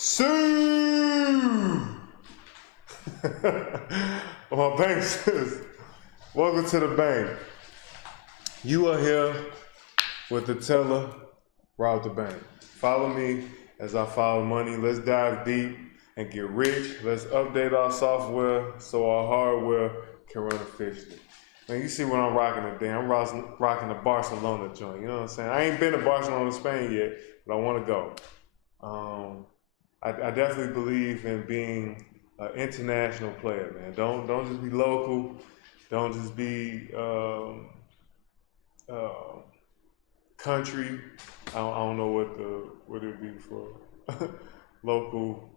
Sue! Well, bank says, welcome to the bank. You are here with the teller, route the bank. Follow me as I follow money. Let's dive deep and get rich. Let's update our software so our hardware can run efficiently. Man, you see what I'm rocking today. I'm rocking the Barcelona joint. You know what I'm saying? I ain't been to Barcelona, Spain yet, but I want to go. I definitely believe in being an international player, man. Don't just be local. Don't just be country. I don't know what it would be for local,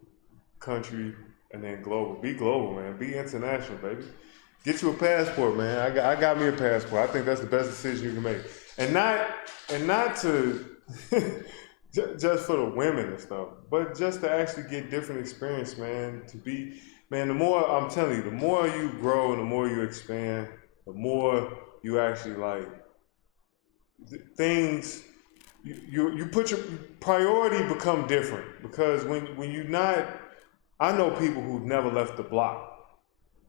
country, and then global. Be global, man. Be international, baby. Get you a passport, man. I got me a passport. I think that's the best decision you can make, and not to just for the women and stuff, but just to actually get different experience, man. The more I'm telling you, the more you grow and the more you expand, the more you actually like things. You put your priority become different because when you're not. I know people who've never left the block.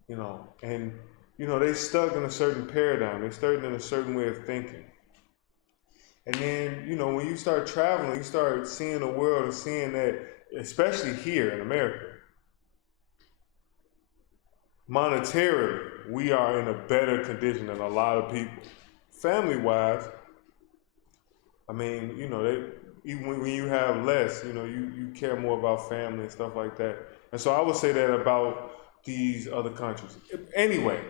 And they stuck in a certain paradigm. They stuck in a certain way of thinking. And then, when you start traveling, you start seeing the world and seeing that, especially here in America, monetarily, we are in a better condition than a lot of people. Family-wise, even when you have less, you care more about family and stuff like that. And so I would say that about these other countries. Anyway,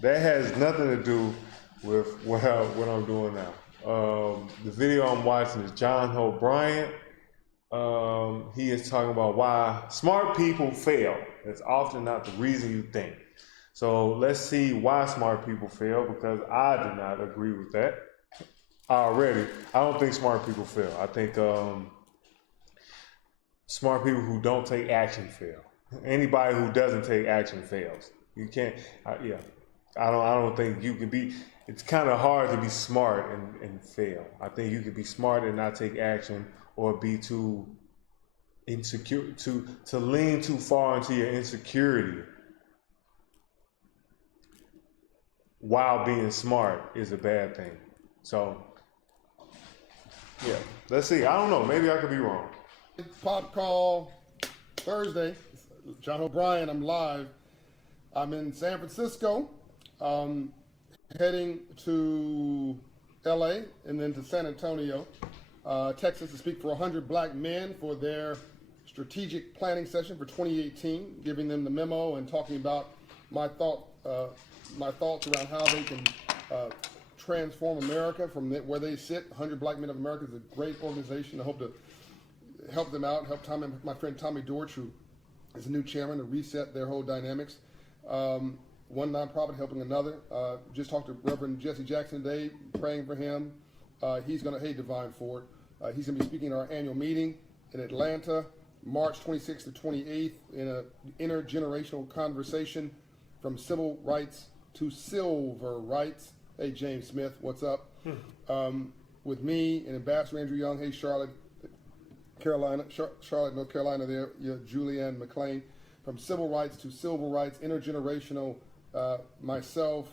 that has nothing to do with what I'm doing now. The video I'm watching is Hope Bryant. He is talking about why smart people fail. It's often not the reason you think. So let's see why smart people fail, because I do not agree with that. I don't think smart people fail. I think smart people who don't take action fail. Anybody who doesn't take action fails. You can't. I don't think you can be. It's kind of hard to be smart and fail. I think you can be smart and not take action, or be too insecure, to lean too far into your insecurity while being smart is a bad thing. So, yeah, let's see. I don't know. Maybe I could be wrong. Pop call Thursday. Hope Bryant. I'm live. I'm in San Francisco, heading to LA and then to San Antonio, Texas, to speak for 100 black men for their strategic planning session for 2018, giving them the memo and talking about my thoughts around how they can transform America from where they sit. 100 Black Men of America is a great organization. I hope to help them out, help my friend Tommy Dorch, who is the new chairman, to reset their whole dynamics. One nonprofit helping another. Just talked to Reverend Jesse Jackson today, praying for him. He's going to, Divine Ford. He's going to be speaking at our annual meeting in Atlanta, March 26th to 28th, in an intergenerational conversation from civil rights to silver rights. Hey, James Smith, what's up? With me and Ambassador Andrew Young. Hey, Charlotte, North Carolina there. Julianne McClain. From civil rights to silver rights, intergenerational, myself,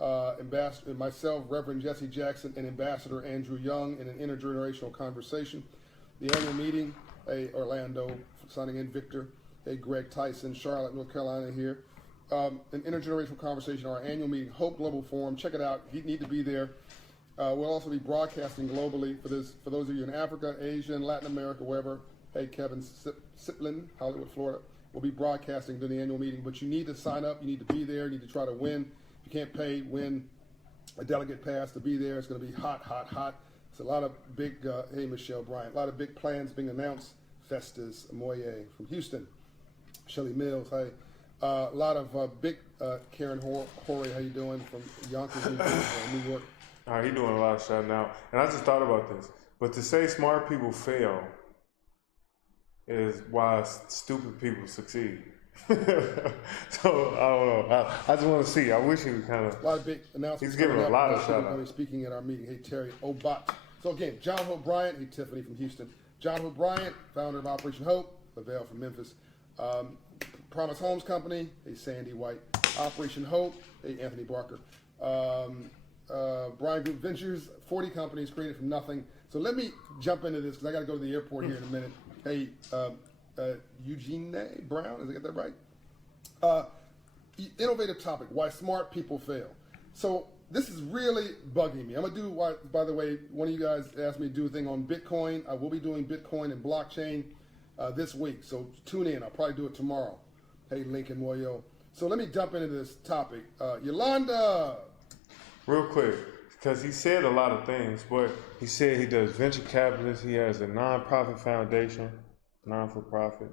Reverend Jesse Jackson, and Ambassador Andrew Young in an intergenerational conversation. The annual meeting, hey, Orlando, signing in Victor. Hey, Greg Tyson, Charlotte, North Carolina here. An intergenerational conversation, our annual meeting, Hope Global Forum. Check it out. You need to be there. We'll also be broadcasting globally for those of you in Africa, Asia, and Latin America, wherever. Hey, Kevin Siplin, Hollywood, Florida. We'll be broadcasting during the annual meeting, but you need to sign up. You need to be there. You need to try to win. If you can't pay, win a delegate pass to be there. It's going to be hot, hot, hot. It's a lot of big, hey, Michelle Bryant, a lot of big plans being announced. Festus Moye from Houston. Shelly Mills, hey. A lot of big, Karen Horry, how you doing, from Yonkers, New York. He's doing a lot of shouting out. And I just thought about this. But to say smart people fail is why stupid people succeed. So, I don't know. I just want to see. I wish he was kind of... A lot of big announcements. He's giving a lot of shout-outs. Speaking at our meeting. Hey, Terry Obat. So again, Hope Bryant. Hey, Tiffany from Houston. John Hope Bryant, founder of Operation Hope, Lavelle from Memphis. Promise Homes Company, hey Sandy White. Operation Hope, hey Anthony Barker. Bryant Group Ventures, 40 companies created from nothing. So let me jump into this because I got to go to the airport here in a minute. Hey, Eugene Brown, did I get that right? Innovative topic, why smart people fail. So this is really bugging me. I'm going to do, by the way, one of you guys asked me to do a thing on Bitcoin. I will be doing Bitcoin and blockchain this week. So tune in. I'll probably do it tomorrow. Hey, Lincoln Moyo. So let me jump into this topic. Yolanda. Real quick, because he said a lot of things, but he said he does venture capitalists. He has a nonprofit foundation, non-for-profit.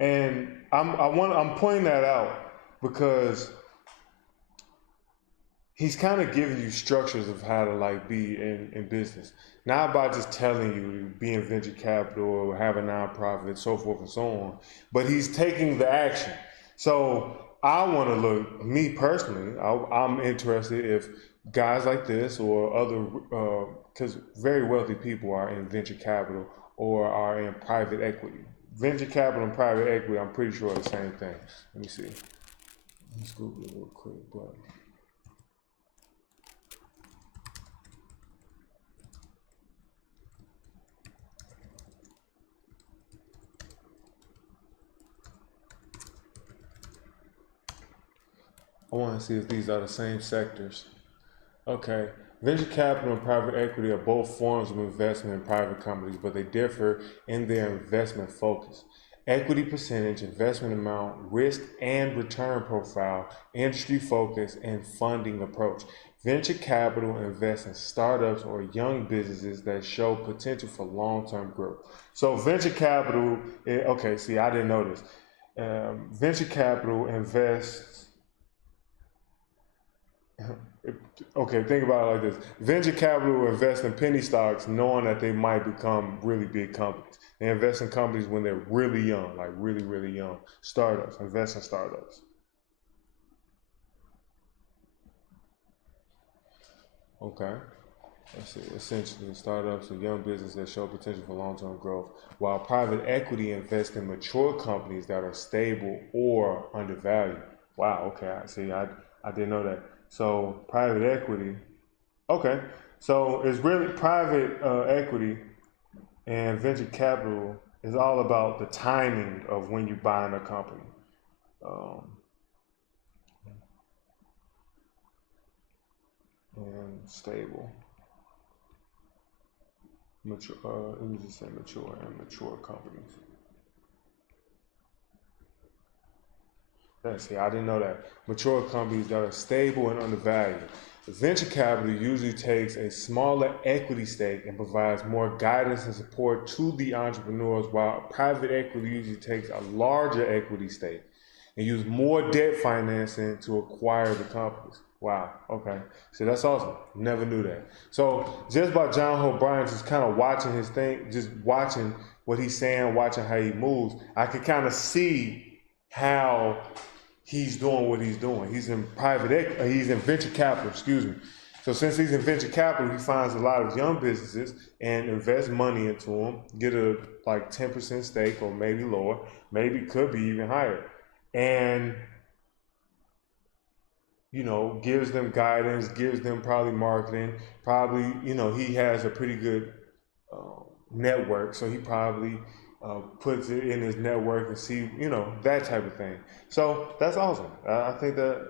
And I'm pointing that out because he's kind of giving you structures of how to be in business. Not about just telling you to be in venture capital or have a nonprofit, so forth and so on. But he's taking the action. So I want to look, me personally, I'm interested if guys like this or other, because very wealthy people are in venture capital or are in private equity. Venture capital and private equity, I'm pretty sure are the same thing. Let me see. Let's Google it real quick. But I want to see if these are the same sectors. Okay. Venture capital and private equity are both forms of investment in private companies, but they differ in their investment focus. Equity percentage, investment amount, risk and return profile, industry focus, and funding approach. Venture capital invests in startups or young businesses that show potential for long-term growth. So venture capital, okay, see, I didn't know this. Venture capital invests. Okay, think about it like this. Venture capital will invest in penny stocks knowing that they might become really big companies. They invest in companies when they're really young, like really, really young. Startups, invest in startups. Okay. Let's see. Essentially, startups are young businesses that show potential for long-term growth, while private equity invests in mature companies that are stable or undervalued. Wow, okay, I see. I didn't know that. So private equity, okay. So it's really private equity and venture capital is all about the timing of when you buy in a company. And stable, mature. Let me just say mature and mature companies. See, I didn't know that. Mature companies that are stable and undervalued. Venture capital usually takes a smaller equity stake and provides more guidance and support to the entrepreneurs, while private equity usually takes a larger equity stake and use more debt financing to acquire the companies. Wow, okay. So that's awesome. Never knew that. So just by John Hope Bryant, just kind of watching his thing, just watching what he's saying, watching how he moves, I could kind of see how he's doing what he's doing. He's in he's in venture capital, excuse me. So since he's in venture capital, he finds a lot of young businesses and invests money into them, get a 10% stake or maybe lower, maybe could be even higher. And gives them guidance, gives them probably marketing, probably, he has a pretty good network, so he probably puts it in his network and see, that type of thing. So that's awesome. I think that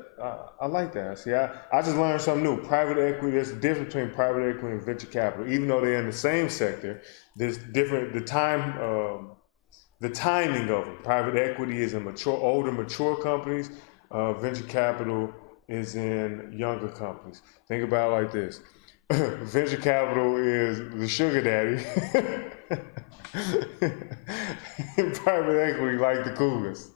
I like that. See, I just learned something new. Private equity, there's a difference between private equity and venture capital. Even though they're in the same sector, there's different, the timing of it. Private equity is in older, mature companies. Venture capital is in younger companies. Think about it like this. Venture capital is the sugar daddy. Private equity like the cougars.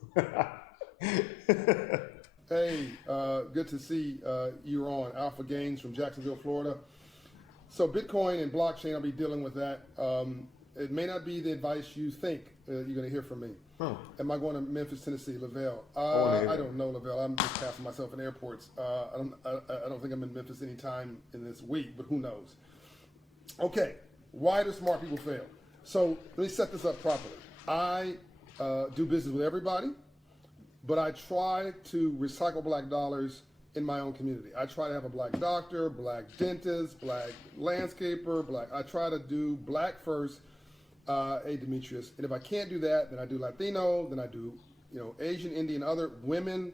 Hey, good to see you're on. Alpha Gains from Jacksonville, Florida. So Bitcoin and blockchain, I'll be dealing with that. It may not be the advice you think you're going to hear from me. Am I going to Memphis, Tennessee, Lavelle? I don't know, Lavelle. I'm just passing myself in airports. I don't think I'm in Memphis anytime in this week, but who knows? Okay, why do smart people fail? So let me set this up properly. I do business with everybody, but I try to recycle black dollars in my own community. I try to have a black doctor, black dentist, black landscaper, I try to do black first, Demetrius. And if I can't do that, then I do Latino, then I do, Asian, Indian, other women.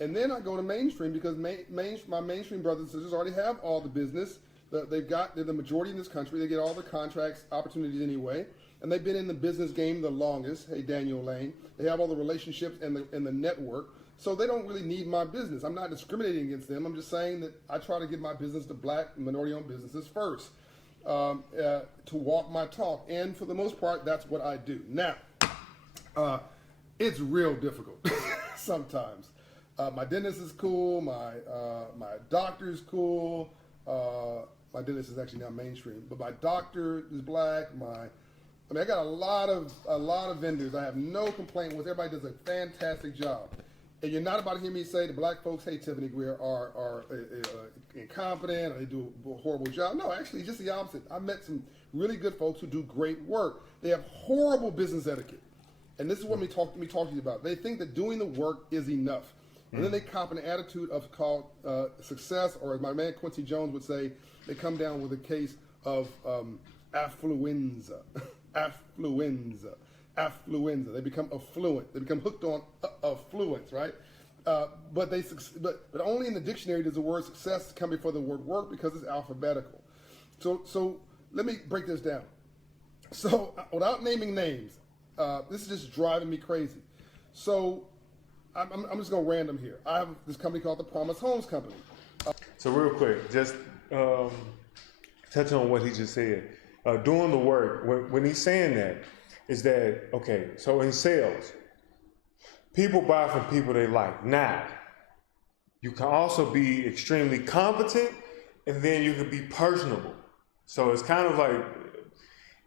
And then I go to mainstream because my mainstream brothers and sisters already have all the business. They're the majority in this country. They get all the contracts, opportunities anyway. And they've been in the business game the longest. Hey, Daniel Lane. They have all the relationships and the network. So they don't really need my business. I'm not discriminating against them. I'm just saying that I try to give my business to black minority-owned businesses first, to walk my talk. And for the most part, that's what I do. Now, it's real difficult sometimes. My dentist is cool. My doctor's cool. My dentist is actually now mainstream, but my doctor is black. I got a lot of vendors. I have no complaint with. Everybody does a fantastic job. And you're not about to hear me say the black folks, hey, Tiffany Greer, are incompetent or they do a horrible job. No, actually, it's just the opposite. I met some really good folks who do great work. They have horrible business etiquette. And this is what me talk to you about. They think that doing the work is enough. And then they cop an attitude of called success, or as my man Quincy Jones would say, they come down with a case of affluenza. Affluenza. They become affluent. They become hooked on affluence, right? But only in the dictionary does the word success come before the word work because it's alphabetical. So let me break this down. So without naming names, this is just driving me crazy. So I'm just going random here. I have this company called the Promise Homes Company. So real quick, just touching on what he just said. Doing the work, when he's saying that, is that, okay, so in sales, people buy from people they like. Now, you can also be extremely competent, and then you can be personable. So it's kind of like,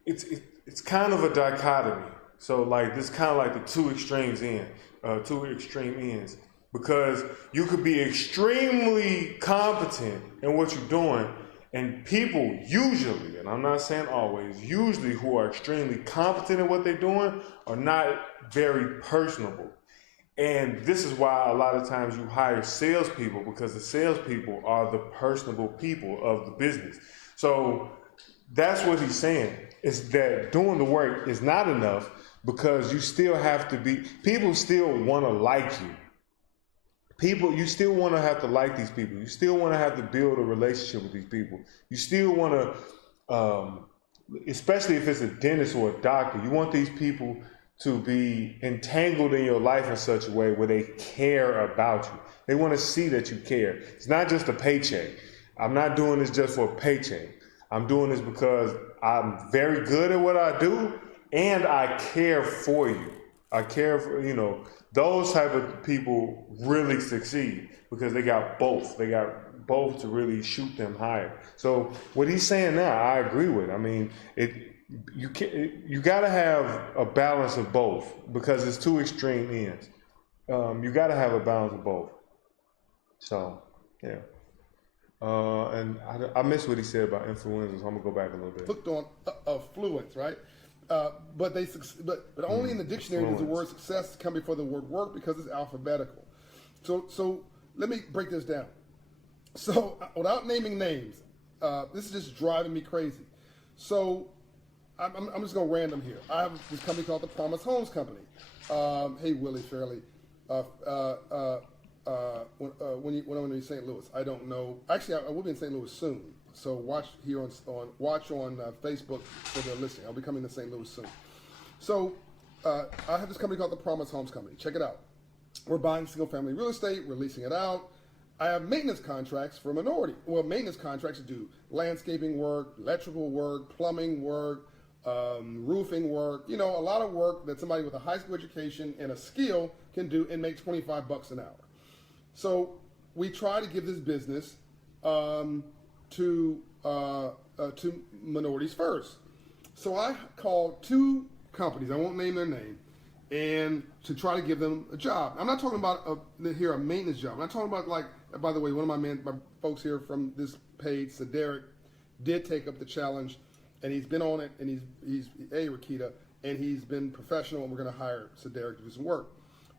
it's kind of a dichotomy. So like, this kind of like the two extreme ends. Because you could be extremely competent in what you're doing, and people usually, and I'm not saying always, usually who are extremely competent in what they're doing are not very personable. And this is why a lot of times you hire salespeople, because the salespeople are the personable people of the business. So that's what he's saying, is that doing the work is not enough, because you still have to be, people still want to like you. You still want to have to like these people. You still want to have to build a relationship with these people. You still want to, especially if it's a dentist or a doctor, you want these people to be entangled in your life in such a way where they care about you. They want to see that you care. It's not just a paycheck. I'm not doing this just for a paycheck. I'm doing this because I'm very good at what I do, and I care for you. I care for, those type of people really succeed because they got both. They got both to really shoot them higher. So what he's saying now, I agree with. I mean, you got to have a balance of both because it's two extreme ends. You got to have a balance of both. So, yeah. And I missed what he said about influenza, so I'm gonna go back a little bit. Hooked on affluence, right? But only in the dictionary does the word success come before the word work because it's alphabetical. So let me break this down. So without naming names, this is just driving me crazy. So I'm just going random here. I have this company called the Promise Homes Company. Hey, Willie Fairley. When I'm in St. Louis, I don't know. Actually, I will be in St. Louis soon. So watch here on Facebook for the listening. I'll be coming to St. Louis soon. So I have this company called the Promise Homes Company. Check it out. We're buying single-family real estate. We're leasing it out. I have maintenance contracts for a minority. Well, maintenance contracts do landscaping work, electrical work, plumbing work, roofing work. A lot of work that somebody with a high school education and a skill can do and make $25 an hour. So we try to give this business to minorities first. So I called two companies, I won't name their name, and to try to give them a job. I'm not talking about a maintenance job. I'm not talking about, like, by the way, one of my folks here from this page, Cedric, did take up the challenge, and he's been on it, and he's Rakita, and he's been professional, and we're going to hire Derek to do some work.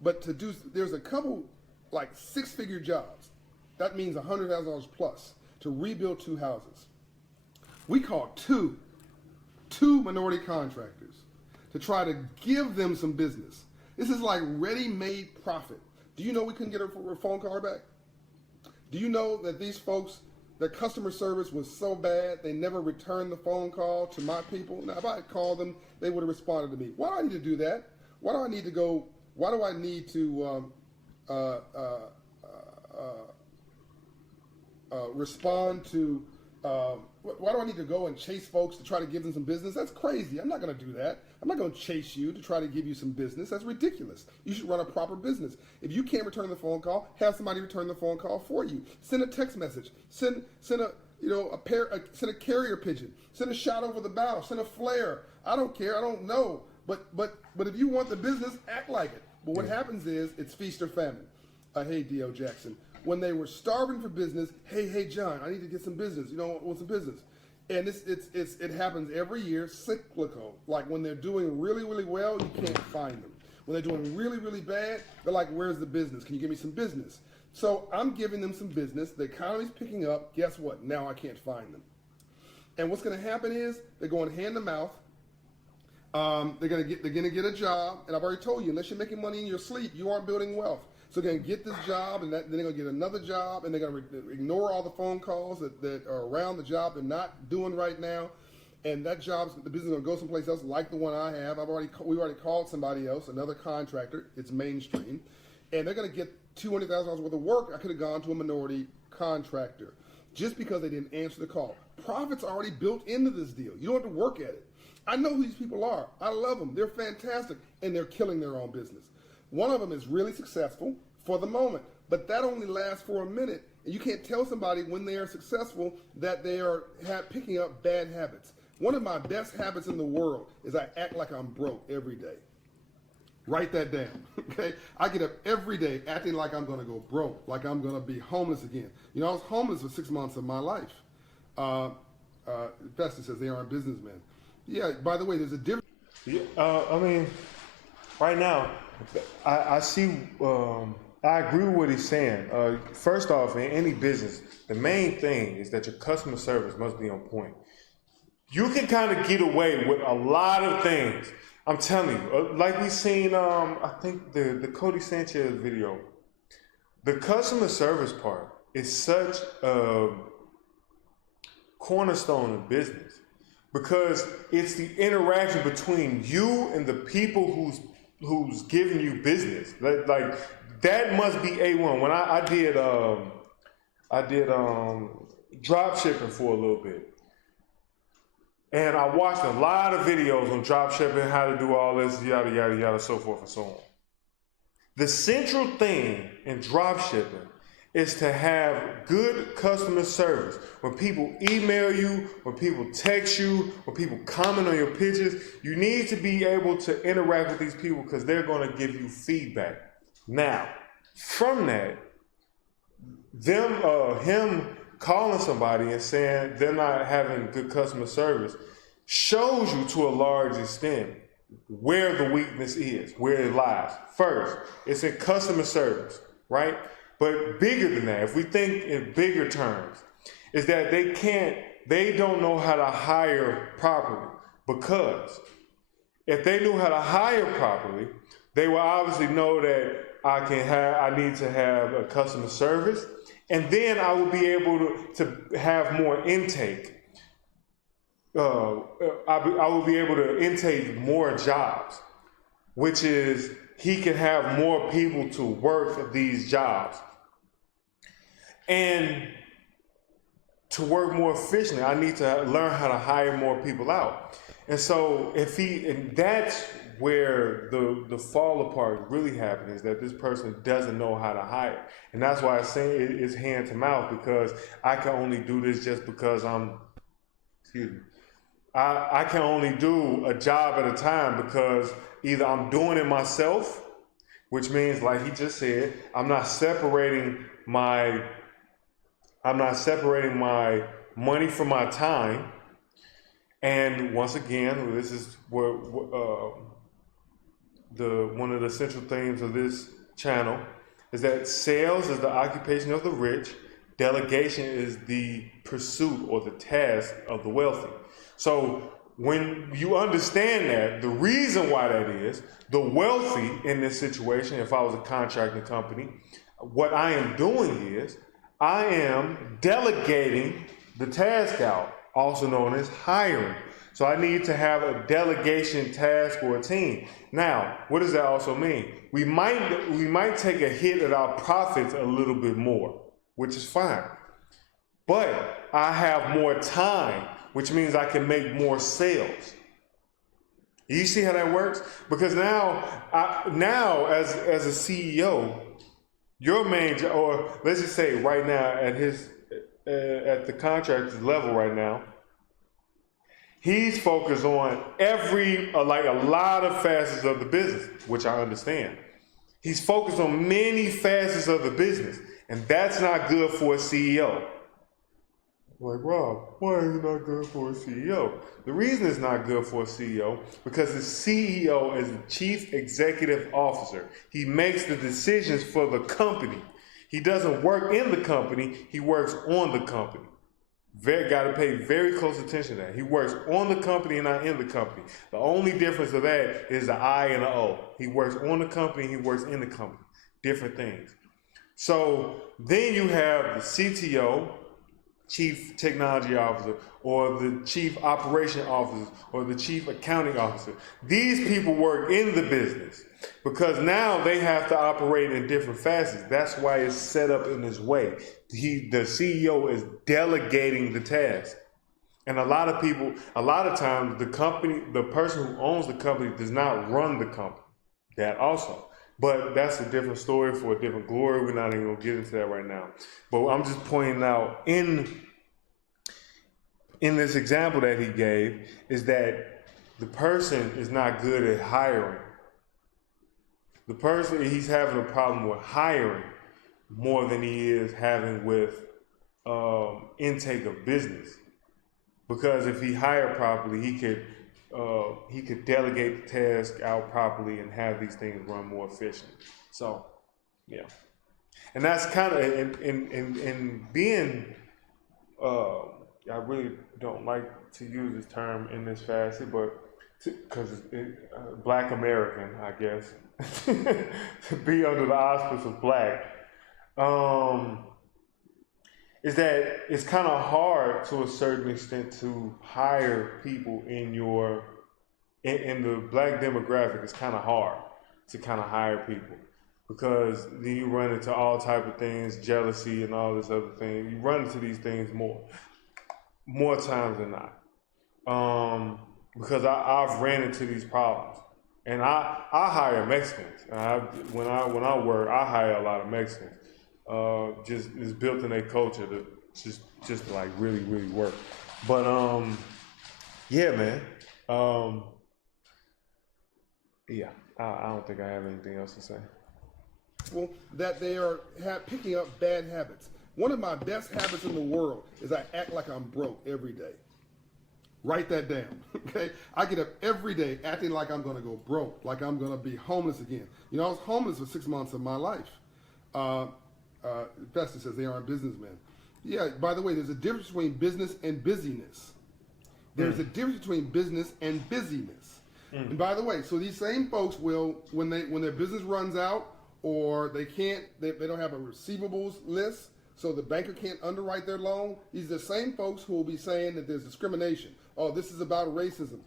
But there's a couple like 6-figure jobs. That means $100,000 plus to rebuild 2 houses. We called two minority contractors to try to give them some business. This is like ready-made profit. Do you know we couldn't get a phone call back? Do you know that these folks, their customer service was so bad they never returned the phone call to my people? Now, if I had called them, they would have responded to me. Why do I need to do that? Why do I need to go? Why do I need to respond to? Why do I need to go and chase folks to try to give them some business? That's crazy. I'm not going to do that. I'm not going to chase you to try to give you some business. That's ridiculous. You should run a proper business. If you can't return the phone call, have somebody return the phone call for you. Send a text message. Send a carrier pigeon. Send a shot over the bow. Send a flare. I don't care. I don't know. But if you want the business, act like it. But what happens is it's feast or famine. Hey, D.O. Jackson. When they were starving for business, hey, John, I need to get some business. You know, want some business. And it happens every year, cyclical. Like when they're doing really, really well, you can't find them. When they're doing really, really bad, they're like, where's the business? Can you give me some business? So I'm giving them some business. The economy's picking up. Guess what? Now I can't find them. And what's going to happen is they're going hand to mouth. They're going to get a job. And I've already told you, unless you're making money in your sleep, you aren't building wealth. So they're going to get this job, and then they're going to get another job, and they're going to ignore all the phone calls that are around the job they're not doing right now. And that the business is going to go someplace else like the one I have. We already called somebody else, another contractor. It's mainstream. And they're going to get $200,000 worth of work. I could have gone to a minority contractor just because they didn't answer the call. Profit's already built into this deal. You don't have to work at it. I know who these people are. I love them. They're fantastic, and they're killing their own business. One of them is really successful for the moment, but that only lasts for a minute. And you can't tell somebody when they are successful that they are picking up bad habits. One of my best habits in the world is I act like I'm broke every day. Write that down, okay? I get up every day acting like I'm going to go broke, like I'm going to be homeless again. You know, I was homeless for 6 months of my life. Festa says they aren't businessmen. Yeah, by the way, there's a difference. Yeah, I mean, right now, I see, I agree with what he's saying. First off, in any business, the main thing is that your customer service must be on point. You can kind of get away with a lot of things. I'm telling you, like we seen, I think the Cody Sanchez video, the customer service part is such a cornerstone of business because it's the interaction between you and the people who's giving you business. Like that must be A1. When I did drop shipping for a little bit. And I watched a lot of videos on drop shipping, how to do all this, yada, yada, yada, so forth and so on. The central thing in drop shipping is to have good customer service. When people email you, when people text you, when people comment on your pictures, you need to be able to interact with these people because they're going to give you feedback. Now, from that, him calling somebody and saying they're not having good customer service shows you to a large extent where the weakness is, where it lies. First, it's in customer service, right? But bigger than that, if we think in bigger terms, is that they don't know how to hire properly. Because if they knew how to hire properly, they will obviously know that I need to have a customer service. And then I will be able to have more intake. I will be able to intake more jobs, which is he can have more people to work these jobs. And to work more efficiently, I need to learn how to hire more people out. And so and that's where the fall apart really happens, is that this person doesn't know how to hire. And that's why I say it's hand to mouth, because I can only do this just because I can only do a job at a time because either I'm doing it myself, which means, like he just said, I'm not separating my money for my time. And once again, this is where one of the central themes of this channel is that sales is the occupation of the rich, delegation is the pursuit or the task of the wealthy. So when you understand that, the reason why that is, the wealthy in this situation, if I was a contracting company, what I am doing is I am delegating the task out, also known as hiring. So I need to have a delegation task or a team. Now, what does that also mean? We might take a hit at our profits a little bit more, which is fine. But I have more time, which means I can make more sales. You see how that works? Because now as a CEO, your main job, or let's just say right now at the contractor's level right now, he's focused on like a lot of facets of the business, which I understand. He's focused on many facets of the business, and that's not good for a CEO. Like, Rob, why is it not good for a CEO? The reason it's not good for a CEO because the CEO is the chief executive officer. He makes the decisions for the company. He doesn't work in the company, he works on the company. Got to pay very close attention to that. He works on the company and not in the company. The only difference of that is the I and the O. He works on the company, he works in the company. Different things. So then you have the CTO, Chief Technology Officer, or the Chief Operation Officer, or the Chief Accounting Officer. These people work in the business because now they have to operate in different facets. That's why it's set up in this way. The CEO is delegating the task. And a lot of times the person who owns the company does not run the company. That also. But that's a different story for a different glory. We're not even going to get into that right now. But I'm just pointing out in this example that he gave is that the person is not good at hiring. The person, he's having a problem with hiring more than he is having with intake of business. Because if he hired properly, he could delegate the task out properly and have these things run more efficient. So, yeah. And that's kind of, in being, I really don't like to use this term in this facet, but because Black American, I guess, to be under the auspice of Black, is that it's kind of hard to a certain extent to hire people in the Black demographic. It's kind of hard to kind of hire people because then you run into all type of things, jealousy and all this other thing. You run into these things more times than not. Because I've ran into these problems, and I hire Mexicans. When I work, I hire a lot of Mexicans. Just it's built in their culture to just like really work. But yeah, man. Yeah, I don't think I have anything else to say. Well, that they are picking up bad habits. One of my best habits in the world is I act like I'm broke every day. Write that down, okay? I get up every day acting like I'm going to go broke, like I'm going to be homeless again. You know, I was homeless for 6 months of my life. Bester says they aren't businessmen. Yeah, by the way, there's a difference between business and busyness. There's a difference between business and busyness. And by the way, so these same folks will, when their business runs out or they don't have a receivables list, so the banker can't underwrite their loan, these are the same folks who will be saying that there's discrimination. Oh, this is about racism.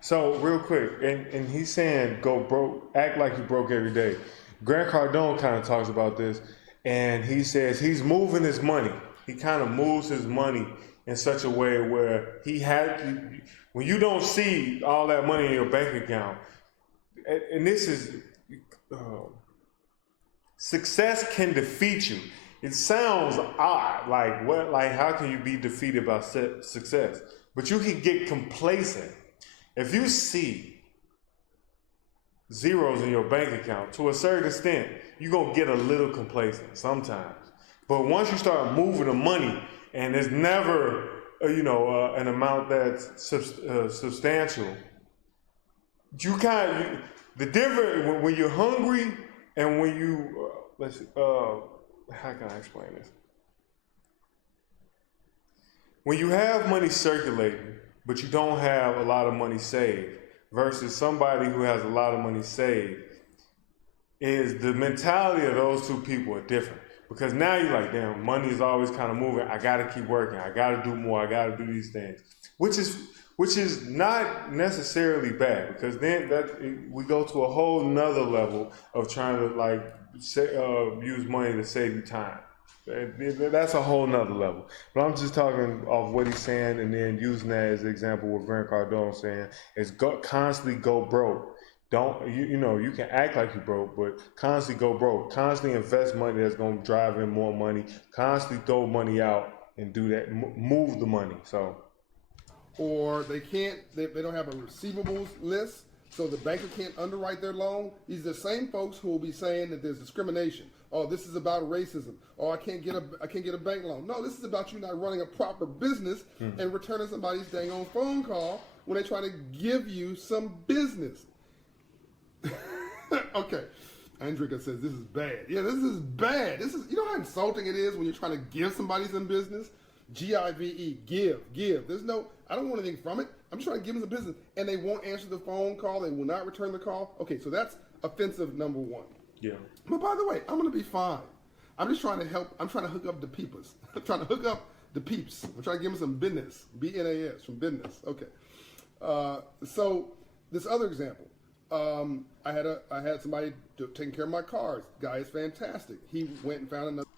So real quick, and he's saying go broke, act like you broke every day. Grant Cardone kind of talks about this, and he says he's moving his money. He kind of moves his money in such a way where when you don't see all that money in your bank account, and this is, success can defeat you. It sounds odd, like what? Like how can you be defeated by success? But you can get complacent. If you see zeros in your bank account, to a certain extent, you're gonna get a little complacent sometimes. But once you start moving the money and it's never an amount that's substantial. The difference when you're hungry and when you how can I explain this? When you have money circulating, but you don't have a lot of money saved, versus somebody who has a lot of money saved, is the mentality of those two people are different. Because now you're like, damn, money is always kind of moving. I got to keep working. I got to do more. I got to do these things, which is not necessarily bad, because then we go to a whole nother level of trying to use money to save you time. That's a whole nother level. But I'm just talking off what he's saying, and then using that as an example what Grant Cardone saying is constantly go broke. Don't you can act like you broke, but constantly go broke. Constantly invest money that's going to drive in more money. Constantly throw money out and do that. Move the money. So, or they don't have a receivables list, so the banker can't underwrite their loan. These are the same folks who will be saying that there's discrimination. Oh, this is about racism. Oh, I can't get a bank loan. No, this is about you not running a proper business and returning somebody's dang on phone call when they try to give you some business. Okay. Andrika says this is bad. Yeah, this is bad. You know how insulting it is when you're trying to give somebody some business? Give, give. I don't want anything from it. I'm just trying to give them some business. And they won't answer the phone call. They will not return the call. Okay, so that's offensive number one. Yeah. But by the way, I'm going to be fine. I'm just trying to help. I'm trying to hook up the peepers. I'm trying to hook up the peeps. I'm trying to give them some business. BNAS, from business. Okay. So this other example. I had somebody taking care of my cars. Guy is fantastic. He went and found another.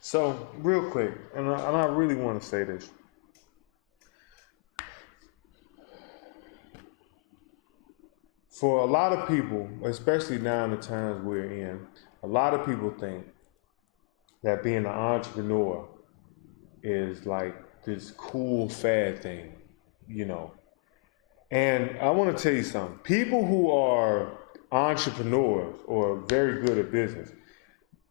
So real quick, and I really want to say this. For a lot of people, especially now in the times we're in, a lot of people think that being an entrepreneur is like this cool fad thing, And I want to tell you something. People who are entrepreneurs or very good at business,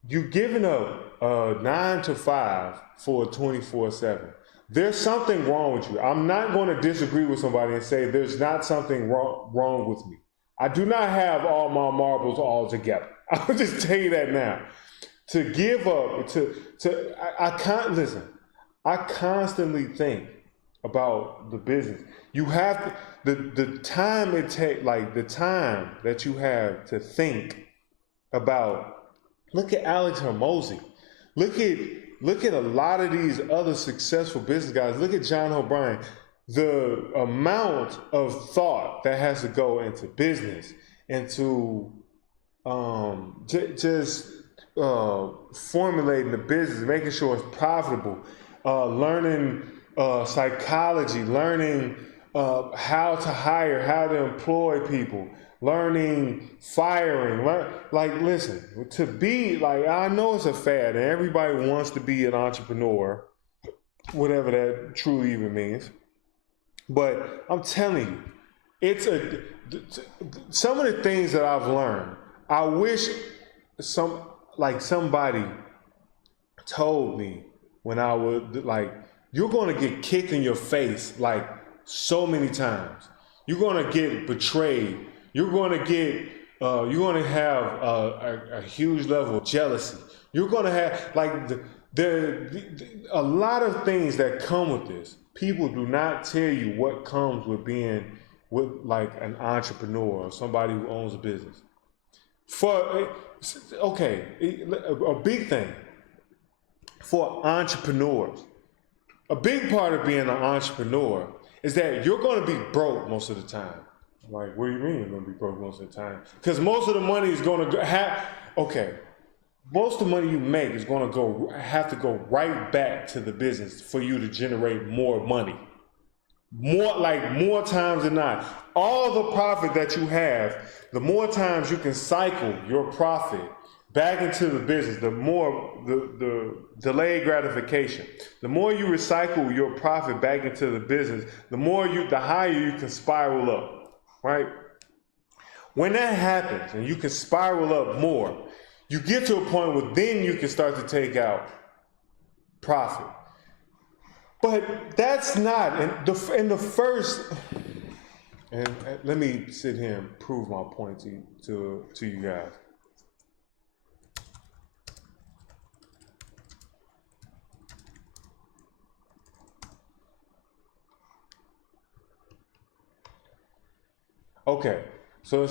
you're giving up 9 to 5 for 24/7. There's something wrong with you. I'm not going to disagree with somebody and say there's not something wrong with me. I do not have all my marbles all together. I'll just tell you that now. To give up, I can't listen. I constantly think about the business. You have to, the time it takes, like the time that you have to think about. Look at Alex Hormozy. Look at a lot of these other successful business guys. Look at John Hope Bryant. The amount of thought that has to go into business, into formulating the business, making sure it's profitable, learning psychology, learning how to hire, how to employ people, learning firing. Listen, to be I know it's a fad and everybody wants to be an entrepreneur, whatever that truly even means. But I'm telling you, some of the things that I've learned, I wish somebody told me when I was you're going to get kicked in your face so many times. You're going to get betrayed. You're going to have a huge level of jealousy. You're going to have a lot of things that come with this. People do not tell you what comes with being an entrepreneur or somebody who owns a business. A big thing for entrepreneurs. A big part of being an entrepreneur is that you're going to be broke most of the time. What do you mean you're going to be broke most of the time? Because most of the money is going to most of the money you make is going to have to go right back to the business for you to generate more money. More times than not. All the profit that you have, the more times you can cycle your profit back into the business, the more the delayed gratification. The more you recycle your profit back into the business, the higher you can spiral up, right? When that happens and you can spiral up more, you get to a point where then you can start to take out profit. But that's not in the first. And let me sit here and prove my point to you guys. Okay, so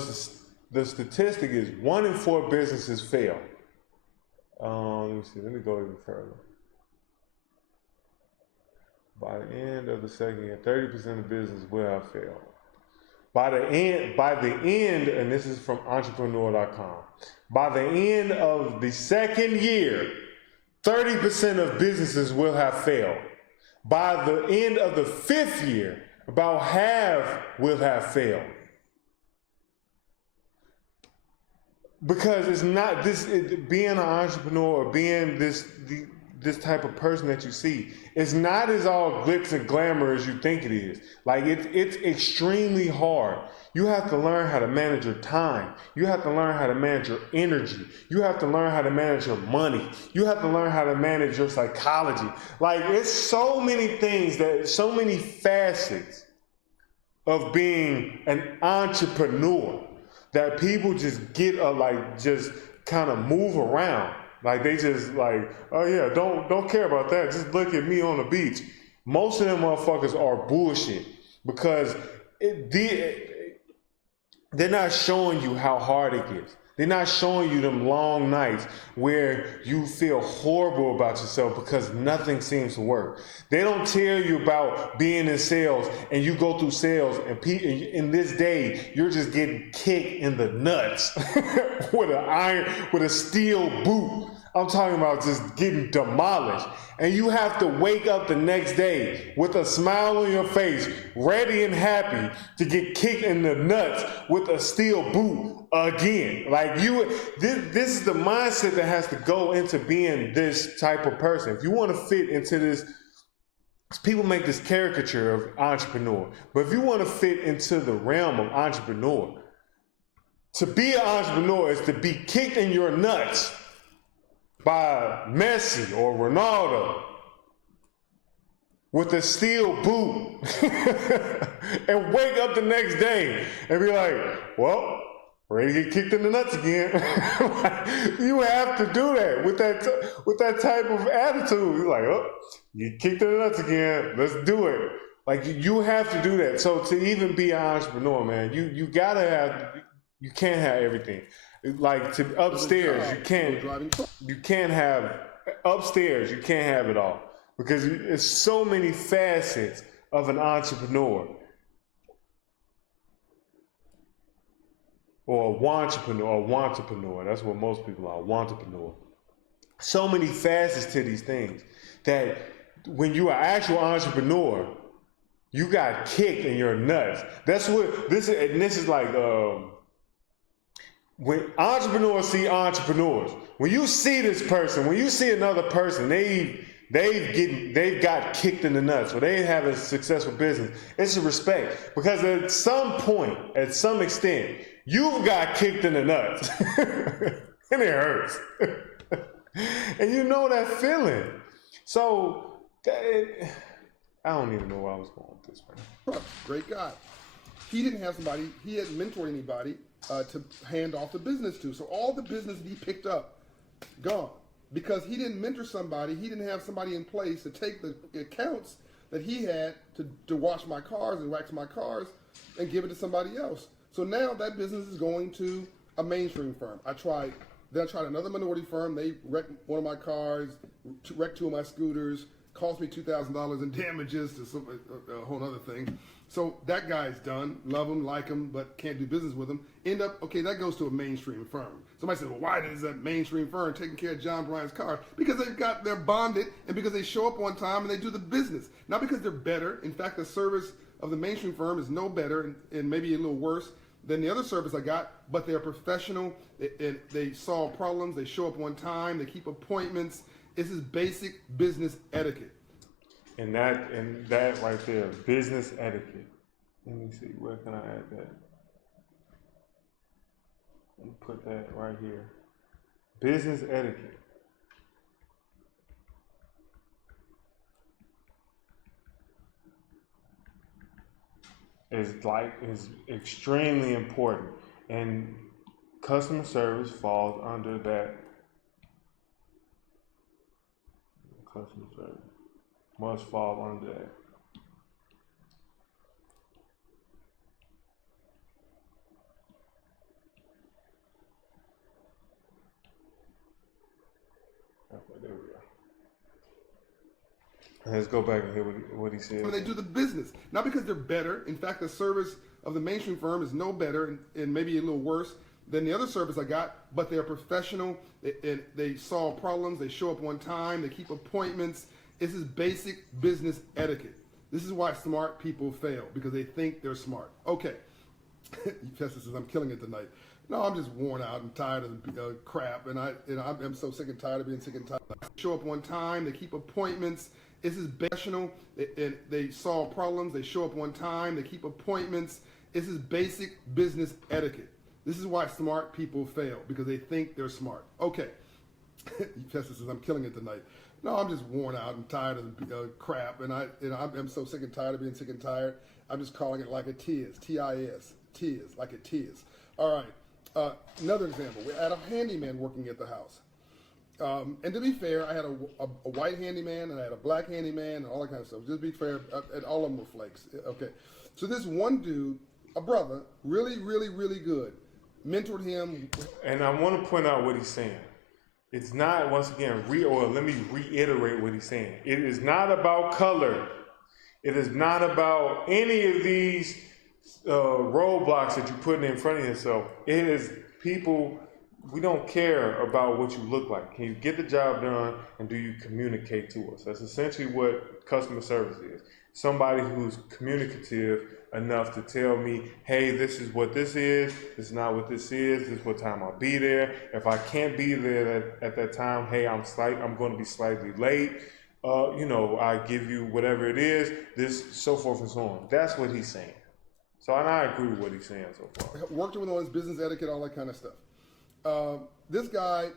the statistic is 1 in 4 businesses fail. Let me see. Let me go even further. By the end of the second year, 30% of business will have failed. By the end, and this is from entrepreneur.com, by the end of the second year, 30% of businesses will have failed. By the end of the 5th year, about half will have failed. Because it's not being an entrepreneur or being this type of person that you see, it's not as all glitz and glamour as you think it is. Like it's extremely hard. You have to learn how to manage your time. You have to learn how to manage your energy. You have to learn how to manage your money. You have to learn how to manage your psychology. Like it's so many things, so many facets of being an entrepreneur that people just just kind of move around. Like they just like, oh yeah, don't care about that. Just look at me on the beach. Most of them motherfuckers are bullshit because they're not showing you how hard it gets. They're not showing you them long nights where you feel horrible about yourself because nothing seems to work. They don't tell you about being in sales and you go through sales and in this day, you're just getting kicked in the nuts with a steel boot. I'm talking about just getting demolished. And you have to wake up the next day with a smile on your face, ready and happy to get kicked in the nuts with a steel boot again. Like this is the mindset that has to go into being this type of person. If you want to fit into this, people make this caricature of entrepreneur, but if you want to fit into the realm of entrepreneur, to be an entrepreneur is to be kicked in your nuts by Messi or Ronaldo with a steel boot and wake up the next day and be like, well, ready to get kicked in the nuts again. You have to do that with that type of attitude. You're like, oh, you kicked in the nuts again. Let's do it. Like you have to do that. So to even be an entrepreneur, man, you can't have everything. Like to upstairs, you can't have upstairs. You can't have it all because it's so many facets of an entrepreneur or a wantrepreneur. That's what most people are, wantrepreneur. So many facets to these things that when you are an actual entrepreneur, you got kicked in your nuts. That's what this is. And this is like. When entrepreneurs see entrepreneurs, when you see this person, when you see another person, they've got kicked in the nuts, or they have a successful business, it's a respect. Because at some point, at some extent, you've got kicked in the nuts. And it hurts. And you know that feeling. So, I don't even know where I was going with this, man. Great guy. He didn't have somebody, he hadn't mentored anybody to hand off the business to. So all the business that he picked up, gone. Because he didn't mentor somebody, he didn't have somebody in place to take the accounts that he had to wash my cars and wax my cars and give it to somebody else. So now that business is going to a mainstream firm. Then I tried another minority firm. They wrecked one of my cars, wrecked 2 of my scooters, cost me $2,000 in damages to a whole other thing. So that guy's done. Love him, like him, but can't do business with him. That goes to a mainstream firm. Somebody says, well, why is that mainstream firm taking care of John Bryant's car? Because they're bonded and because they show up on time and they do the business. Not because they're better. In fact, the service of the mainstream firm is no better and maybe a little worse than the other service I got, but they're professional. They solve problems. They show up on time. They keep appointments. This is basic business etiquette. And that right there, business etiquette. Let me see, where can I add that? Let me put that right here. Business etiquette. is extremely important, and customer service falls under that. Customer service must fall under that. Okay, there we go. Let's go back and hear what he said. When they do the business, not because they're better. In fact, the service of the mainstream firm is no better and maybe a little worse than the other service I got, but they're professional. They solve problems. They show up on time. They keep appointments. This is basic business etiquette. This is why smart people fail, because they think they're smart. Okay. Chester says, I'm killing it tonight. No, I'm just worn out and tired of crap, and I'm so sick and tired of being sick and tired. They show up on time. They keep appointments. This is professional. They solve problems. They show up on time. They keep appointments. This is basic business etiquette. This is why smart people fail, because they think they're smart. Okay. Chester says, I'm killing it tonight. No, I'm just worn out and tired of crap, and I'm so sick and tired of being sick and tired. I'm just calling it like it is. T-I-S. Tis, like it is. All right. Another example. We had a handyman working at the house. And to be fair, I had a white handyman and I had a black handyman and all that kind of stuff. Just to be fair, and all of them were flakes. Okay. So this one dude, a brother, really, really, really good, mentored him. And I want to point out what he's saying. It's not, once again, let me reiterate what he's saying. It is not about color. It is not about any of these roadblocks that you're putting in front of yourself. It is people, we don't care about what you look like. Can you get the job done, and do you communicate to us? That's essentially what customer service is. Somebody who's communicative enough to tell me, hey, this is what this is not what this is what time I'll be there. If I can't be there at that time, hey, I'm going to be slightly late. I give you whatever it is, this, so forth and so on. That's what he's saying. So, and I agree with what he's saying so far. Worked with him on his business etiquette, all that kind of stuff. This guy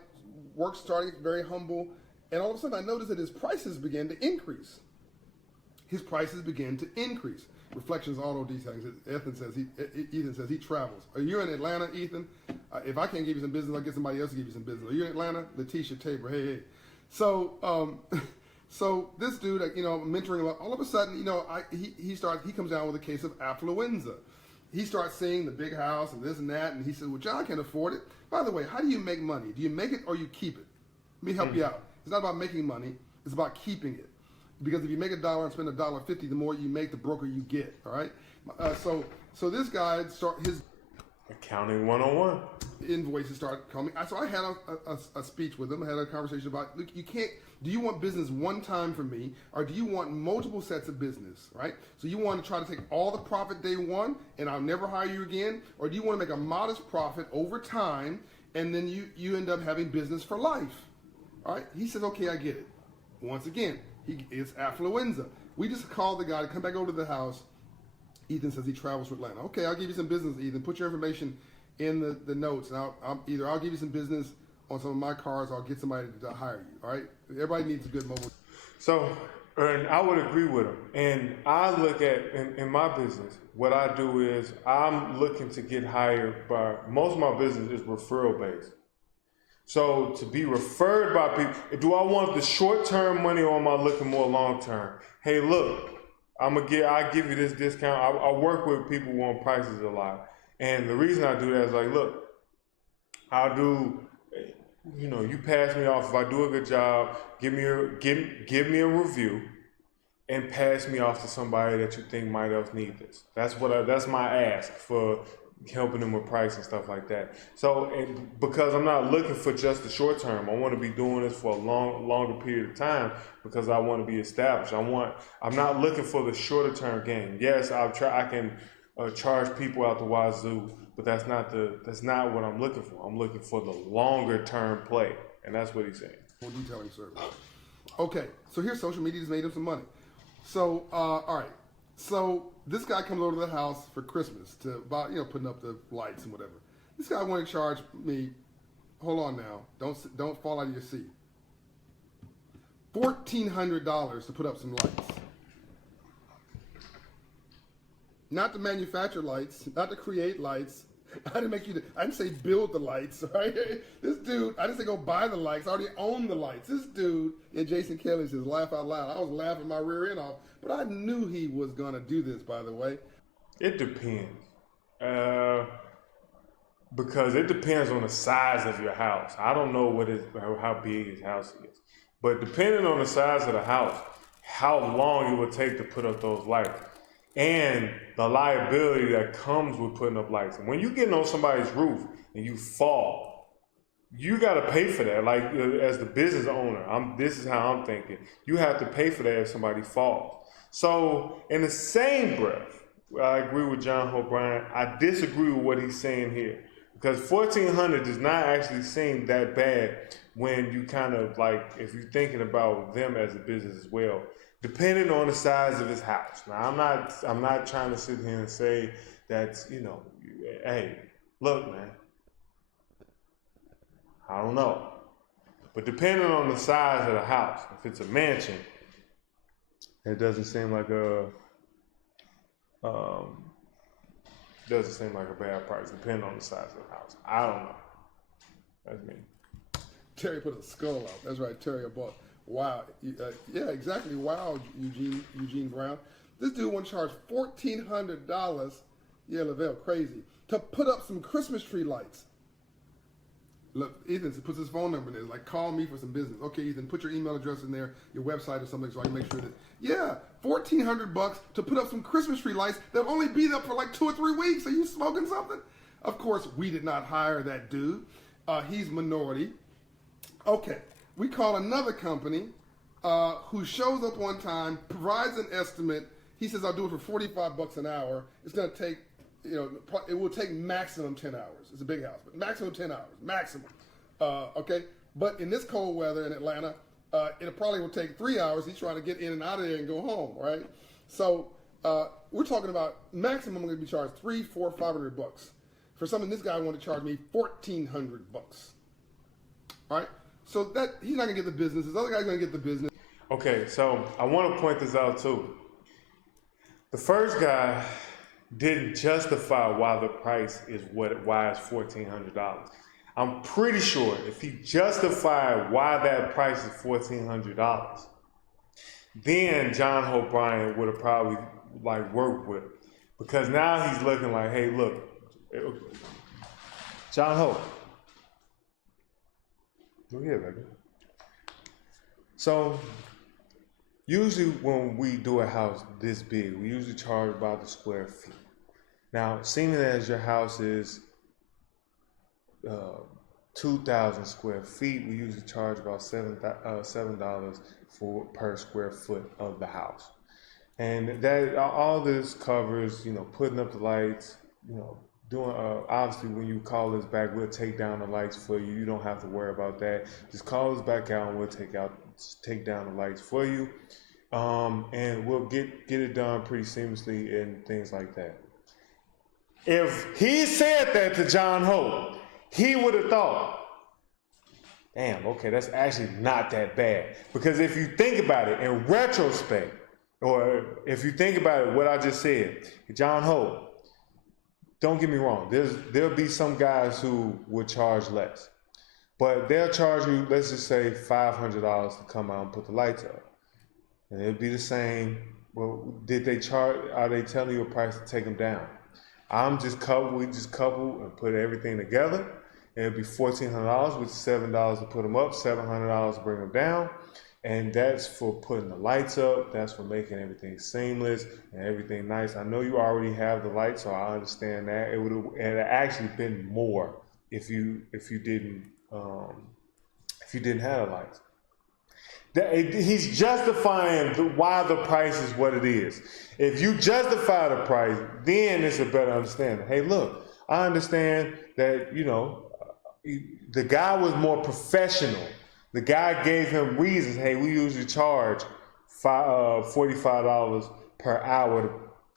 started very humble, and all of a sudden I noticed that his prices began to increase. His prices began to increase. Reflections Auto Detailing. Ethan says he travels. Are you in Atlanta, Ethan? If I can't give you some business, I'll get somebody else to give you some business. Are you in Atlanta? Letitia Tabor. Hey. So, so this dude, mentoring him, all of a sudden, he comes down with a case of affluenza. He starts seeing the big house and this and that, and he said, well, John can't afford it. By the way, how do you make money? Do you make it or you keep it? Let me help you out. It's not about making money. It's about keeping it. Because if you make $1 and spend $1.50, the more you make, the broker you get. All right. So this guy his accounting 101 invoices start coming. So I had a speech with him. I had a conversation about, look, you can't. Do you want business one time from me, or do you want multiple sets of business? Right. So you want to try to take all the profit day one, and I'll never hire you again, or do you want to make a modest profit over time, and then you end up having business for life? All right. He says, okay, I get it. Once again. It's affluenza. We just called the guy to come back over to the house. Ethan says he travels to Atlanta. Okay, I'll give you some business, Ethan. Put your information in the notes, and I'll give you some business on some of my cars, or I'll get somebody to hire you. All right? Everybody needs a good mobile. So, and I would agree with him. And I look at, in my business, what I do is I'm looking to get hired by, most of my business is referral based. So to be referred by people, do I want the short-term money, or am I looking more long-term? Hey, look, I give you this discount. I work with people who want prices a lot. And the reason I do that is like, look, I'll do, you pass me off. If I do a good job, give me a review and pass me off to somebody that you think might else need this. That's my ask for helping them with price and stuff like that. So, because I'm not looking for just the short term, I want to be doing this for a longer period of time, because I want to be established. I'm not looking for the shorter term gain. Yes, I can charge people out the wazoo, but that's not what I'm looking for. I'm looking for the longer term play, and that's what he's saying. More detailing service. Okay, so here's social media has made him some money. So, all right. So this guy comes over to the house for Christmas to about, putting up the lights and whatever. This guy wanted to charge me, hold on now, don't fall out of your seat, $1,400 to put up some lights. not to manufacture lights, not to create lights. I didn't say build the lights, right? This dude, I didn't say go buy the lights. I already own the lights. This dude, and Jason Kelly says, laugh out loud. I was laughing my rear end off, but I knew he was going to do this, by the way. It depends. Because it depends on the size of your house. I don't know how big his house is. But depending on the size of the house, how long it would take to put up those lights, and the liability that comes with putting up lights. And when you get on somebody's roof and you fall, you got to pay for that. Like as the business owner, this is how I'm thinking. You have to pay for that if somebody falls. So in the same breath, I agree with John Hope Bryant. I disagree with what he's saying here. Because $1,400 does not actually seem that bad when you kind of like, if you're thinking about them as a business as well, depending on the size of his house. Now, I'm not trying to sit here and say that, hey, look, man, I don't know. But depending on the size of the house, if it's a mansion, it doesn't seem like a bad price, depending on the size of the house. I don't know. That's me. Terry put a skull out. That's right, Terry bought. Wow. Yeah, exactly. Wow, Eugene Brown. This dude want to charge $1,400. Yeah, Lavelle, crazy. To put up some Christmas tree lights. Look, Ethan puts his phone number in there. Like, call me for some business. Okay, Ethan, put your email address in there, your website or something, so I can make sure that. Yeah, $1,400 to put up some Christmas tree lights that'll only be up for like 2 or 3 weeks. Are you smoking something? Of course, we did not hire that dude. He's minority. Okay, we call another company who shows up one time, provides an estimate. He says, I'll do it for $45 an hour. It's going to take, it will take maximum 10 hours. It's a big house, but maximum 10 hours, maximum. Okay, but in this cold weather in Atlanta, it probably will take 3 hours. He's trying to get in and out of there and go home, right? So we're talking about maximum. I'm going to be charged $300, $400, $500 for something. This guy wanted to charge me $1,400. Right? So that he's not going to get the business. This other guy's going to get the business. Okay, so I want to point this out too. The first guy didn't justify why the price is why it's $1,400. I'm pretty sure if he justified why that price is $1,400, then John Hope Bryant would have probably worked with it. Because now he's looking like, hey, look, John Hope. Look here, baby. So usually when we do a house this big, we usually charge about the square feet. Now, seeing as your house is 2,000 square feet, we usually charge about $7 per square foot of the house. And that all this covers, putting up the lights, doing obviously when you call us back, we'll take down the lights for you. You don't have to worry about that. Just call us back out and we'll take down the lights for you. And we'll get it done pretty seamlessly and things like that. If he said that to John Hope, he would have thought, damn, okay, that's actually not that bad. Because if you think about it in retrospect, or if you think about it, what I just said, John Hope, don't get me wrong, there'll be some guys who would charge less. But they'll charge you, let's just say $500 to come out and put the lights up. And it'll be the same. Well, are they telling you a price to take them down? We just couple and put everything together. And it'll be $1,400 with $7 to put them up, $700 to bring them down. And that's for putting the lights up. That's for making everything seamless and everything nice. I know you already have the lights, so I understand that. It would have actually been more if you didn't have the lights. He's justifying why the price is what it is. If you justify the price, then it's a better understanding. Hey, look, I understand that the guy was more professional. The guy gave him reasons. Hey, we usually charge $45 per hour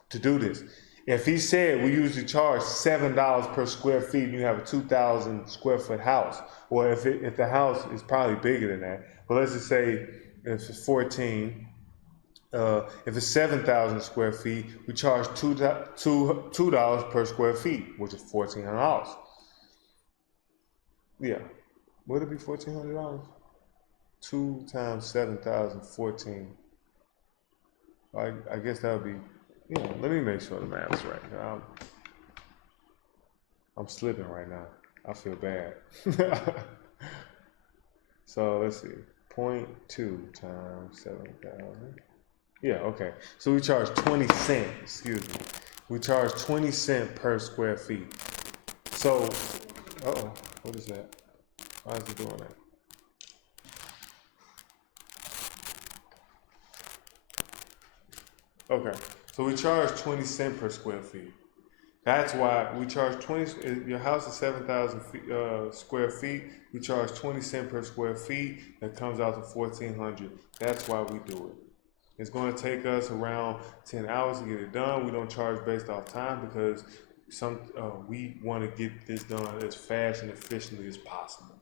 to do this. If he said we usually charge $7 per square feet and you have a 2,000 square foot house, or if the house is probably bigger than that, but let's just say if it's 14, If it's 7,000 square feet, we charge $2 per square feet, which is $1,400. Yeah, would it be $1,400? 2 times 7,000, 14. I guess that would be. Let me make sure the math is right. I'm slipping right now. I feel bad. So let's see. 0.2 times 7,000. Yeah, okay. So we charge 20 cents, excuse me. We charge 20 cents per square feet. So, what is that? Why is it doing that? Okay, so we charge 20 cents per square feet. That's why we charge 20. If your house is 7,000 square feet, we charge 20 cents per square feet. That comes out to 1,400. That's why we do it. It's going to take us around 10 hours to get it done. We don't charge based off time because we want to get this done as fast and efficiently as possible.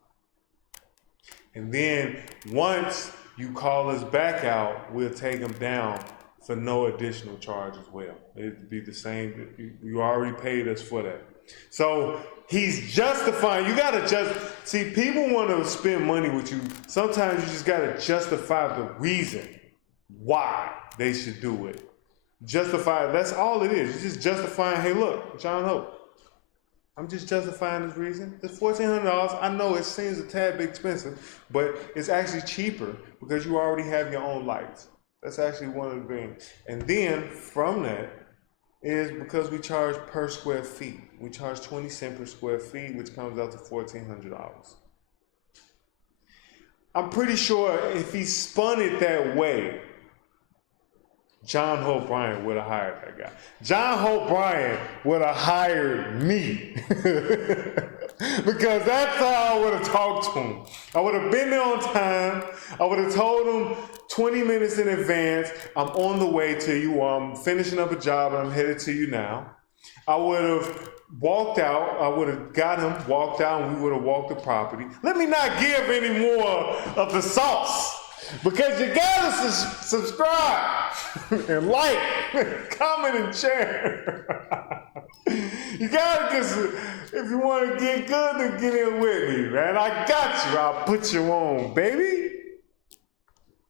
And then once you call us back out, we'll take them down for no additional charge as well. It'd be the same. You already paid us for that. So he's justifying. You gotta see. People want to spend money with you. Sometimes you just gotta justify the reason why they should do it. Justify. That's all it is. You're just justifying. Hey, look, John Hope. I'm just justifying this reason. It's $1,400. I know it seems a tad bit expensive, but it's actually cheaper because you already have your own lights. That's actually one of the things. And then from that is because we charge per square feet. We charge 20 cents per square feet, which comes out to $1,400. I'm pretty sure if he spun it that way, John Hope Bryant would have hired that guy. John Hope Bryant would have hired me. Because that's how I would have talked to him. I would have been there on time. I would have told him 20 minutes in advance, I'm on the way to you, or I'm finishing up a job and I'm headed to you now. I would have walked out. I would have got him, walked out, and we would have walked the property. Let me not give any more of the sauce. Because you gotta subscribe and like, comment and share. You gotta if you want to get good, then get in with me, man. I got you. I'll put you on, baby.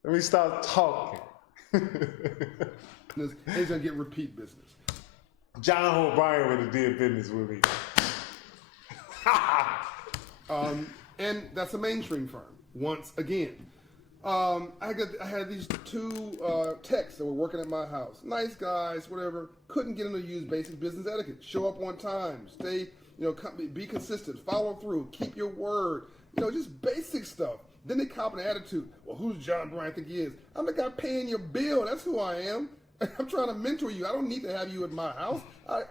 Let me stop talking. He's gonna get repeat business. John Hope Bryant would have did business with me. And that's a mainstream firm. Once again. I had these two techs that were working at my house. Nice guys, whatever. Couldn't get them to use basic business etiquette. Show up on time. Stay, be consistent. Follow through. Keep your word. Just basic stuff. Then they cop an attitude. Well, who's John Bryant think he is? I'm the guy paying your bill. That's who I am. I'm trying to mentor you. I don't need to have you at my house. I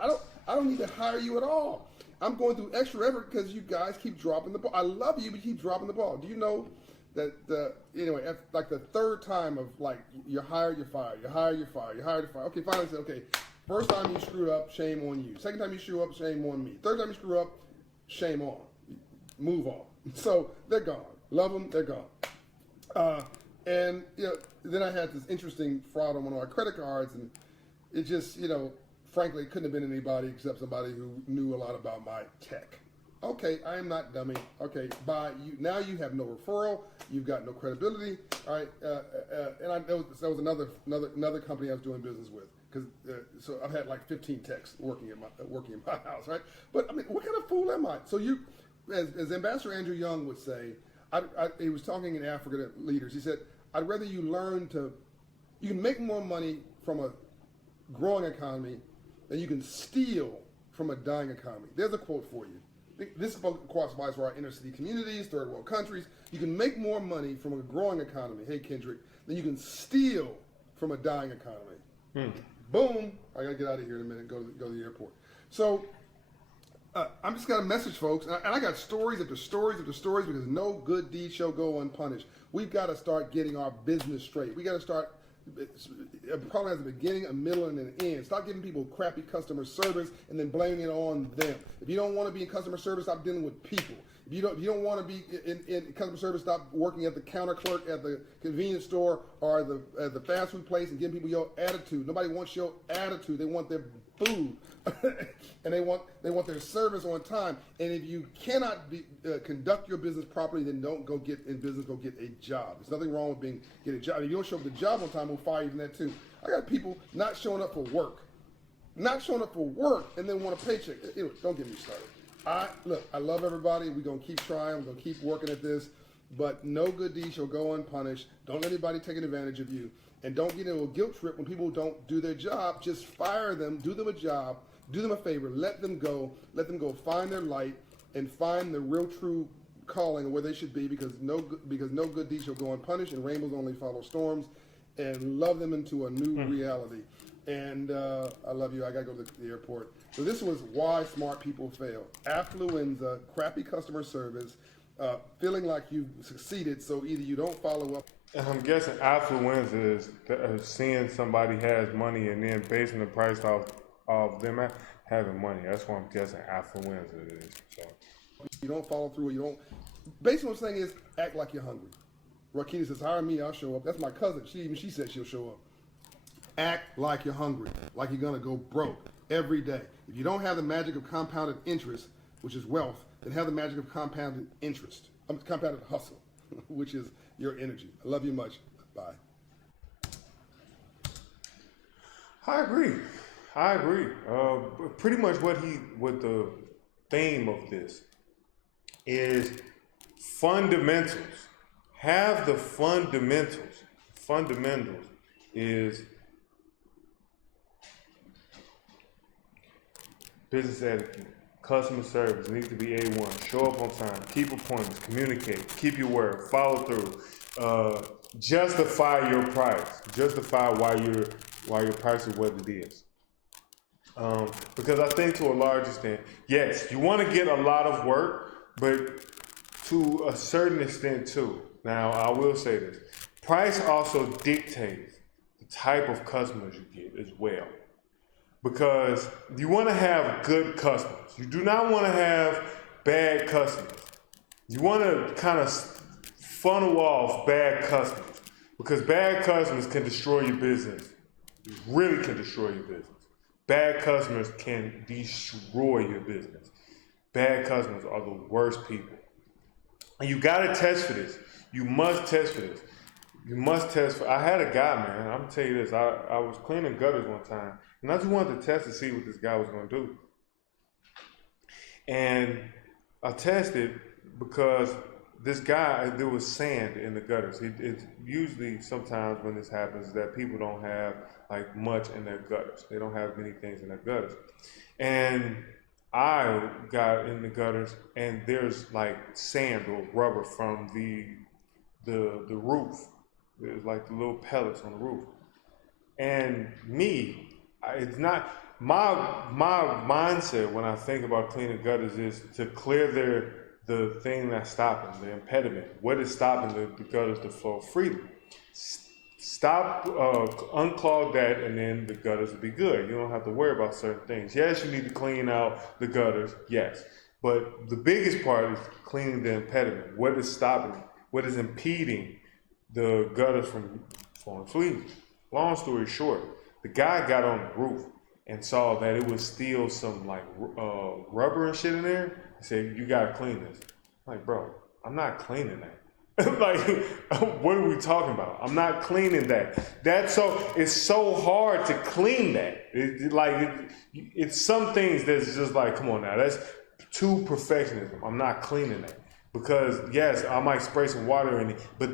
don't need to hire you at all. I'm going through extra effort because you guys keep dropping the ball. I love you, but you keep dropping the ball. Do you know that anyway, like the third time of like you're hired, you're fired, you're hired, you're fired, you're hired, you're fired. Okay, finally I said, okay, first time you screwed up, shame on you. Second time you screw up, shame on me. Third time you screw up, shame on. Move on. So they're gone. Love them, they're gone. And then I had this interesting fraud on one of my credit cards, and it just, frankly, it couldn't have been anybody except somebody who knew a lot about my tech. Okay, I am not dummy. Okay, bye. Now you have no referral. You've got no credibility. All right, and that was another company I was doing business with. So I've had like 15 techs working in my house, right? But I mean, what kind of fool am I? So as Ambassador Andrew Young would say, he was talking in Africa to leaders. He said, "I'd rather you you can make more money from a growing economy than you can steal from a dying economy." There's a quote for you. This applies for our inner city communities, third world countries. You can make more money from a growing economy, hey Kendrick, than you can steal from a dying economy. Boom! I gotta get out of here in a minute. Go to the airport. So I'm just got a message, folks, and I got stories after stories after stories because no good deed shall go unpunished. We've got to start getting our business straight. We got to start It probably has a beginning, a middle, and an end. Stop giving people crappy customer service and then blaming it on them. If you don't want to be in customer service, stop dealing with people. If you don't want to be in customer service, stop working at the counter clerk at the convenience store or at the fast food place and giving people your attitude. Nobody wants your attitude. They want their food, and they want their service on time. And if you cannot conduct your business properly, then don't go get in business. Go get a job. There's nothing wrong with get a job. If you don't show up to the job on time, we'll fire you from that too. I got people not showing up for work, and then want a paycheck. Anyway, don't get me started. I love everybody. We're gonna keep trying. We're gonna keep working at this. But no good deed shall go unpunished. Don't let anybody take advantage of you. And don't get into a guilt trip when people don't do their job. Just fire them, do them a job, do them a favor, let them go find their light and find the real true calling where they should be, because no good deed shall go unpunished, and rainbows only follow storms, and love them into a new reality. And I love you. I gotta go to the airport. So this was why smart people fail. Affluenza, crappy customer service, feeling like you've succeeded, so either you don't follow up. And I'm guessing affluenza is seeing somebody has money and then basing the price off them having money. That's what I'm guessing affluenza is. So you don't follow through. You don't. Basically, what I'm saying is act like you're hungry. Rakita says, "Hire me, I'll show up." That's my cousin. She said she'll show up. Act like you're hungry, like you're gonna go broke every day. If you don't have the magic of compounded interest, which is wealth, then have the magic of compounded interest, compounded hustle, which is your energy. I love you much. Bye. I agree. Pretty much what the theme of this is fundamentals. Have the fundamentals. Fundamentals is business etiquette, customer service needs to be A1. Show up on time, keep appointments, communicate, keep your word, follow through, justify your price, justify why your price is what it is. Because I think to a large extent, yes, you want to get a lot of work, but to a certain extent too. Now, I will say this. Price also dictates the type of customers you get as well. Because you want to have good customers. You do not want to have bad customers. You want to kind of funnel off bad customers, because bad customers can destroy your business. Really can destroy your business. Bad customers can destroy your business. Bad customers are the worst people. And you got to test for this. You must test for this. You must test for. I had a guy, man. I'm gonna tell you this. I was cleaning gutters one time, and I just wanted to test to see what this guy was gonna do. And I tested because this guy, there was sand in the gutters. It's usually sometimes when this happens that people don't have like much in their gutters. They don't have many things in their gutters. And I got in the gutters, and there's like sand or rubber from the roof. There's like the little pellets on the roof. And it's not my mindset when I think about cleaning gutters is to clear the thing that's stopping, the impediment. What is stopping the gutters to flow freely? Stop, unclog that, and then the gutters will be good. You don't have to worry about certain things. Yes, you need to clean out the gutters, yes. But the biggest part is cleaning the impediment. What is stopping it? What is impeding the gutters from flowing freely? Long story short, the guy got on the roof and saw that it was still some like rubber and shit in there. He said, "You gotta clean this." I'm like, bro, I'm not cleaning that. Like, what are we talking about? I'm not cleaning that. It's so hard to clean that. It's some things that's just like, come on now, that's too perfectionism. I'm not cleaning that. Because yes, I might spray some water in it, but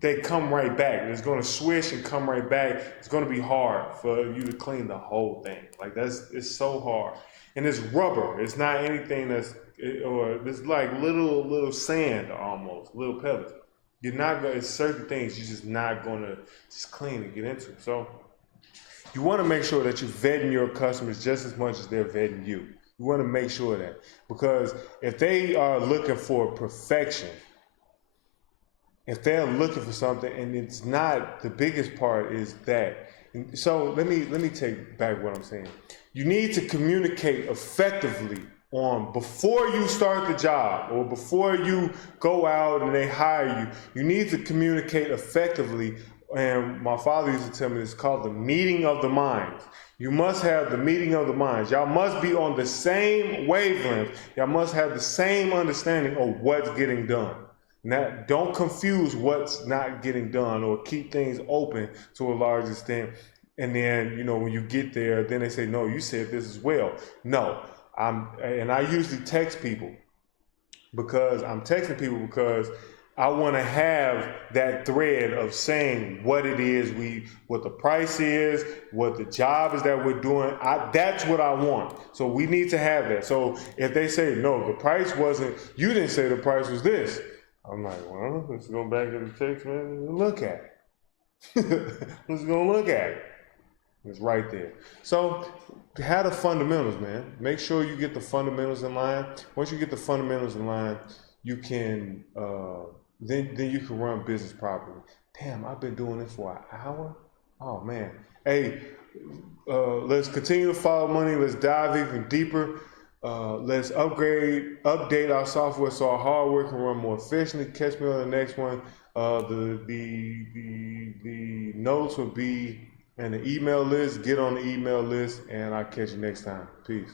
they come right back. It's gonna swish and come right back. It's gonna be hard for you to clean the whole thing. Like it's so hard. And it's rubber. It's not anything or it's like little sand almost, little pellets. You're not gonna, it's certain things you're just not gonna just clean and get into. So you wanna make sure that you're vetting your customers just as much as they're vetting you. You wanna make sure that, because if they are looking for perfection if they're looking for something and it's not, the biggest part is that. And so let me take back what I'm saying. You need to communicate effectively on before you start the job or before you go out and they hire you. You need to communicate effectively. And my father used to tell me it's called the meeting of the minds. You must have the meeting of the minds. Y'all must be on the same wavelength. Y'all must have the same understanding of what's getting done. Now, don't confuse what's not getting done or keep things open to a large extent. And then, when you get there, then they say, no, you said this as well. No, I usually text people because I want to have that thread of saying what it is what the price is, what the job is that we're doing. That's what I want. So we need to have that. So if they say, no, the price wasn't, you didn't say the price was this. I'm like, well, let's go back to the text, man, and look at it. Let's go look at it. It's right there. So have the fundamentals, man. Make sure you get the fundamentals in line. Once you get the fundamentals in line, you can then you can run business properly. Damn, I've been doing this for an hour. Oh man. Hey, let's continue to follow money. Let's dive even deeper. Let's update our software so our hardware can run more efficiently. Catch me on the next one. The notes will be in the email list. Get on the email list, and I'll catch you next time. Peace.